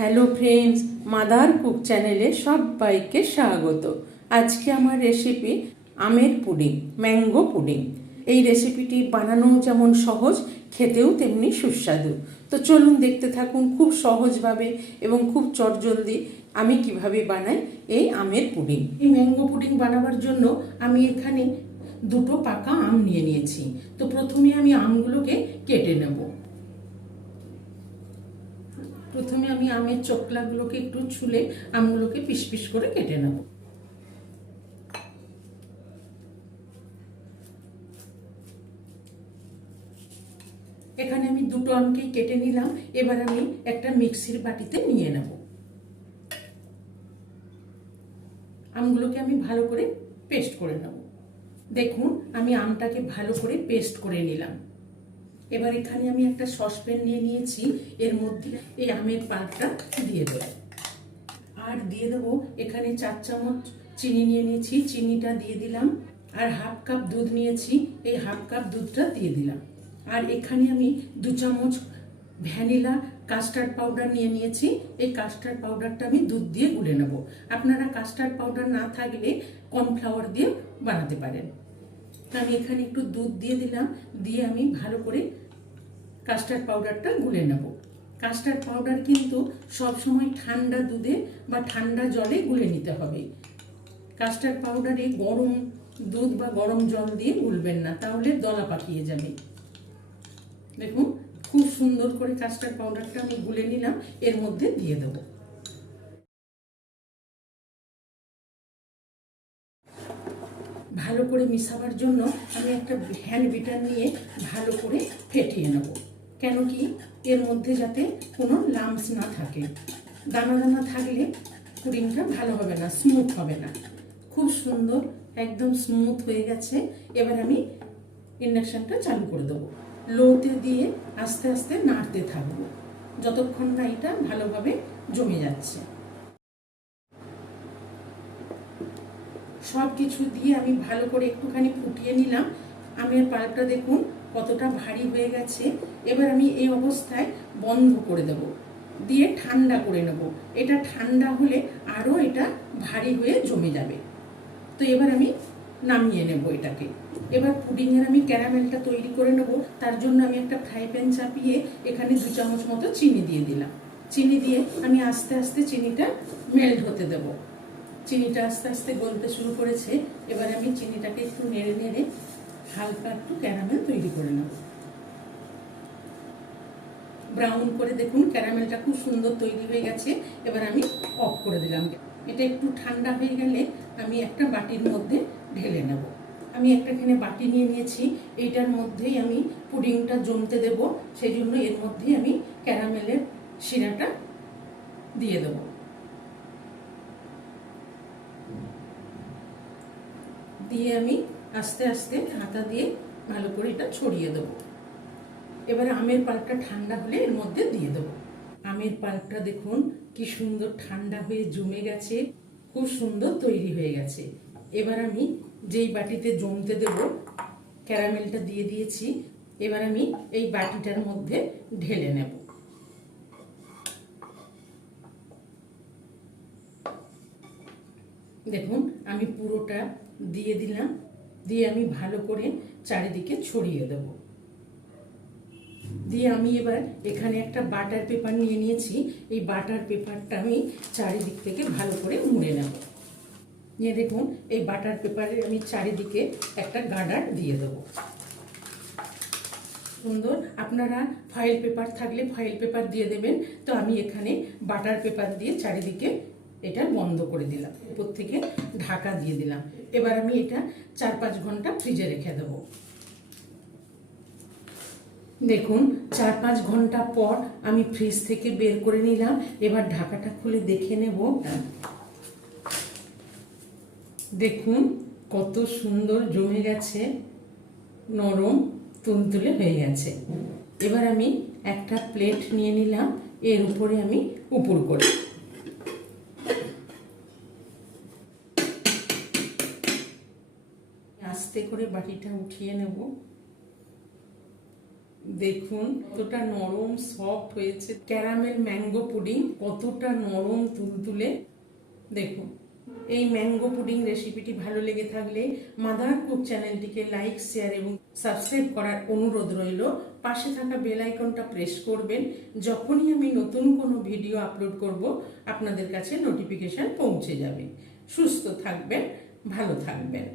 Hello friends, mother cook চ্যানেলে সবাইকে স্বাগত। আজকে আমার রেসিপি আমের পুডিং, ম্যাঙ্গো পুডিং। এই রেসিপিটি বানানো যেমন সহজ, খেতেও তেমনি সুস্বাদু। তো চলুন দেখতে থাকুন খুব সহজভাবে এবং খুব চটজলদি আমি কিভাবে বানাই এই আমের পুডিং। এই ম্যাঙ্গো পুডিং বানাবার জন্য আমি এখানে দুটো পাকা আম নিয়ে নিয়েছি। তো প্রথমে আমি আমগুলোকে কেটে নেব। প্রথমে আমি আমের চোকলাগুলোকে একটু ছুলে আমগুলোকে পিস পিস করে কেটে নেব। এখানে আমি দুটো আমকে কেটে নিলাম। এবার আমি একটা মিক্সির বাটিতে নিয়ে নেব। আমগুলোকে আমি ভালো করে পেস্ট করে নেব। দেখুন আমি আমটাকে ভালো করে পেস্ট করে নিলাম। এবার এখানে আমি একটা সসপ্যান নিয়ে নিয়েছি। এর মধ্যে এই আমের পাল্পটা দিয়ে দেব। আর দিয়ে দেবো এখানে 4 চামচ চিনি নিয়ে নিয়েছি, চিনিটা দিয়ে দিলাম। আর হাফ কাপ দুধ নিয়েছি, এই হাফ কাপ দুধটা দিয়ে দিলাম। আর এখানে আমি 2 চামচ ভ্যানিলা কাস্টার্ড পাউডার নিয়ে নিয়েছি। এই কাস্টার্ড পাউডারটা আমি দুধ দিয়ে গুলে নেব। আপনারা কাস্টার্ড পাউডার না থাকলে কর্নফ্লাওয়ার দিয়ে বানাতে পারেন। আমি এখানে একটু দুধ দিয়ে দিলাম, দিয়ে আমি ভালো করে কাস্টার্ড পাউডারটা গুলে নেব। কাস্টার্ড পাউডার কিন্তু সবসময় ঠান্ডা দুধে বা ঠান্ডা জলে গুলে নিতে হবে। কাস্টার্ড পাউডারে গরম দুধ বা গরম জল দিয়ে গুলবেন না, তাহলে দলা পাকিয়ে যাবে। দেখুন খুব সুন্দর করে কাস্টার্ড পাউডারটা আমি গুলে নিলাম, এর মধ্যে দিয়ে দেব। ভালো করে মিশাবার জন্য আমি একটা হ্যান্ড বিটার নিয়ে ভালো করে ফেটিয়ে নেব। কেন কি এর মধ্যে যাতে কোনো লাম্পস না থাকে। দানা দানা থাকলে পুডিংটা ভালো হবে না, স্মুথ হবে না। খুব সুন্দর একদম স্মুথ হয়ে গেছে। এবার আমি ইন্ডাকশনটা চালু করে দেবো। লোতে দিয়ে আস্তে আস্তে নাড়তে থাকবো যতক্ষণ না এটা ভালোভাবে জমে যাচ্ছে। সব কিছু দিয়ে আমি ভালো করে একটুখানি ফুটিয়ে নিলাম। আমের পাল্পটা দেখুন কতটা ভারী হয়ে গেছে। এবার আমি এই অবস্থায় বন্ধ করে দেব, দিয়ে ঠান্ডা করে নেব। এটা ঠান্ডা হলে আরও এটা ভারী হয়ে জমে যাবে। তো এবার আমি নামিয়ে নেব এটাকে। এবার পুডিংয়ের আমি ক্যারামেলটা তৈরি করে নেব। তার জন্য আমি একটা ফ্রাই প্যান চাপিয়ে এখানে 2 চামচ মতো চিনি দিয়ে দিলাম। চিনি দিয়ে আমি আস্তে আস্তে চিনিটা মেল্ট হতে দেবো। চিনিটা আস্তে আস্তে গলতে শুরু করেছে। এবার আমি চিনিটাকে একটু নেড়ে নেড়ে হালকা একটু ক্যারামেল তৈরি করে নেব। ব্রাউন করে দেখুন ক্যারামেলটা খুব সুন্দর তৈরি হয়ে গেছে। এবার আমি অফ করে দিলাম। এটা একটু ঠান্ডা হয়ে গেলে আমি একটা বাটির মধ্যে ঢেলে নেব। আমি একটাখানে বাটি নিয়ে নিয়েছি। এইটার মধ্যেই আমি পুডিংটা জমতে দেব। সেই জন্য এর মধ্যেই আমি ক্যারামেলের শিরাটা দিয়ে দেব। দিয়ে আমি আস্তে আস্তে হাতা দিয়ে ভালো করে এটা ছড়িয়ে দেবো। এবারে আমের পাল্পটা ঠান্ডা হলে এর মধ্যে দিয়ে দেবো। আমের পাল্পটা দেখুন কি সুন্দর ঠান্ডা হয়ে জমে গেছে, খুব সুন্দর তৈরি হয়ে গেছে। এবার আমি যেই বাটিতে জমতে দেব ক্যারামেলটা দিয়ে দিয়েছি। এবার আমি এই বাটিটার মধ্যে ঢেলে নেব। দেখুন আমি পুরোটা দিয়ে দিলাম, দিয়ে আমি ভালো করে চারিদিকে ছড়িয়ে দেব। দিয়ে আমি এবার এখানে একটা বাটার পেপার নিয়ে নিয়েছি। এই বাটার পেপারটা আমি চারিদিক থেকে ভালো করে মুড়ে নেব। নিয়ে দেখুন এই বাটার পেপারে আমি চারিদিকে একটা গার্ডার দিয়ে দেবো। সুন্দর, আপনারা ফয়েল পেপার থাকলে ফয়েল পেপার দিয়ে দেবেন। তো আমি এখানে বাটার পেপার দিয়ে চারিদিকে এটা বন্ধ করে দিলাম, উপর থেকে ঢাকা দিয়ে দিলাম। এবার আমি এটা 4-5 ঘন্টা ফ্রিজে রেখে দেবো। দেখুন 4-5 ঘন্টা পর আমি ফ্রিজ থেকে বের করে নিলাম। এবার ঢাকাটা খুলে দেখে নেব। দেখুন কত সুন্দর জমে গেছে, নরম তুলতুলে হয়ে গেছে। এবার আমি একটা প্লেট নিয়ে নিলাম, এর উপরে আমি উপর করে আস্তে করে বাটিটা উঠিয়ে নেব। দেখুন কতটা নরম সফট হয়েছে। ক্যারামেল ম্যাঙ্গো পুডিং কতটা নরম তুলতুলে। দেখুন, এই ম্যাঙ্গো পুডিং রেসিপিটি ভালো লেগে থাকলে মাদার কুক চ্যানেলটিকে লাইক, শেয়ার এবং সাবস্ক্রাইব করার অনুরোধ রইল। পাশে থাকা বেল আইকনটা প্রেস করবেন। যখনই আমি নতুন কোনো ভিডিও আপলোড করব আপনাদের কাছে নোটিফিকেশন পৌঁছে যাবে। সুস্থ থাকবেন, ভালো থাকবেন।